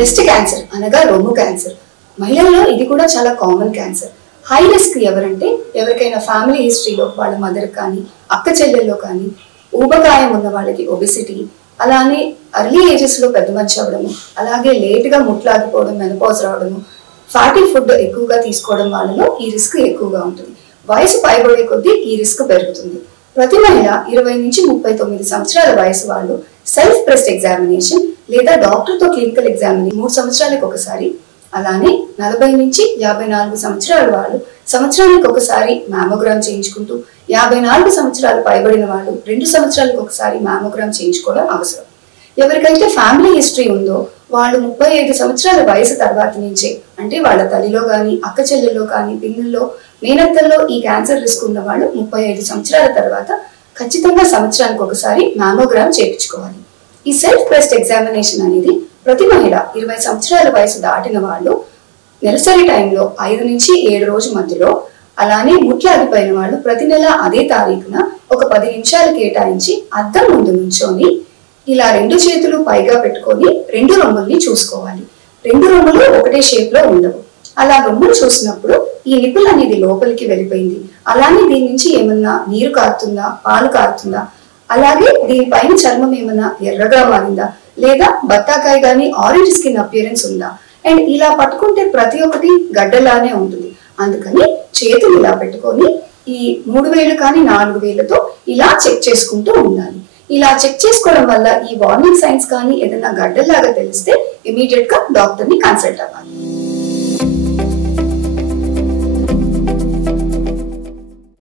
Breast cancer అనగా రొమ్ము cancer. మహిళల్లో ఇది కూడా చాలా కామన్ క్యాన్సర్. హై రిస్క్ ఎవరంటే ఎవరికైనా ఫ్యామిలీ హిస్టరీలో వాళ్ళ మదర్ కానీ అక్క చెల్లెల్లో కానీ ఊబకాయం ఉన్న వాళ్ళకి, ఒబెసిటీ, అలానే అర్లీ ఏజెస్లో పెద్ద మనిషి అవ్వడము, అలాగే లేట్గా ముట్లాగిపోవడం, మెనోపాజ్ రావడము, ఫ్యాటీ ఫుడ్ ఎక్కువగా తీసుకోవడం వాళ్ళలో ఈ రిస్క్ ఎక్కువగా ఉంటుంది. వయసు పైబడే కొద్దీ ఈ రిస్క్ పెరుగుతుంది. ప్రతి మహిళ 20 నుంచి 39 సంవత్సరాల వయసు వాళ్ళు సెల్ఫ్ బ్రెస్ట్ ఎగ్జామినేషన్ లేదా డాక్టర్తో క్లినికల్ ఎగ్జామినేషన్ 3 సంవత్సరాలకు ఒకసారి, అలానే 40 నుంచి 54 సంవత్సరాల వాళ్ళు సంవత్సరానికి ఒకసారి మ్యామోగ్రామ్ చేయించుకుంటూ, 54 సంవత్సరాలు పైబడిన వాళ్ళు 2 సంవత్సరాలకు ఒకసారి మ్యామోగ్రామ్ చేయించుకోవడం అవసరం. ఎవరికైతే ఫ్యామిలీ హిస్టరీ ఉందో వాళ్ళు 35 సంవత్సరాల వయసు తర్వాత నుంచే, అంటే వాళ్ళ తల్లిలో కానీ అక్క చెల్లెల్లో కానీ పిన్నుల్లో మేనత్తల్లో ఈ క్యాన్సర్ రిస్క్ ఉన్న వాళ్ళు 35 సంవత్సరాల తర్వాత ఖచ్చితంగా సంవత్సరానికి ఒకసారి మ్యామోగ్రామ్ చేయించుకోవాలి. ఈ సెల్ఫ్ బ్రెస్ట్ ఎగ్జామినేషన్ అనేది ప్రతి మహిళ 20 సంవత్సరాల వయసు దాటిన వాళ్ళు నెలసరి టైంలో 5 నుంచి 7 రోజు మధ్యలో, అలానే ముట్లాగిపోయిన వాళ్ళు ప్రతి నెల అదే తారీఖున ఒక 10 నిమిషాలు కేటాయించి అద్దం ముందు నుంచొని ఇలా 2 చేతులు పైగా పెట్టుకొని 2 రొమ్ముల్ని చూసుకోవాలి. 2 రొమ్ములు ఒకటే షేప్ లో ఉండవు. అలా రొమ్ములు చూసినప్పుడు ఈ నిపుల్ అనేది లోపలికి వెళ్ళిపోయింది, అలానే దీని నుంచి ఏమన్నా నీరు కారుతుందా, పాలు కారుతుందా, అలాగే దీనిపైన చర్మం ఏమన్నా ఎర్రగా మారిందా, లేదా బత్తాకాయ కానీ ఆరెంజ్ స్కిన్ అపియరెన్స్ ఉందా, అండ్ ఇలా పట్టుకుంటే ప్రతి ఒక్కటి గడ్డలానే ఉంటుంది. అందుకని చేతులు ఇలా పెట్టుకొని ఈ 3 వేలు కానీ 4 వేలతో ఇలా చెక్ చేసుకుంటూ ఉండాలి. ఇలా చెక్ చేసుకోవడం వల్ల ఈ వార్నింగ్ సైన్స్ కానీ ఏదైనా గడ్డల్లాగా తెలిస్తే ఇమీడియట్ గా డాక్టర్ ని కన్సల్ట్ అవ్వాలి.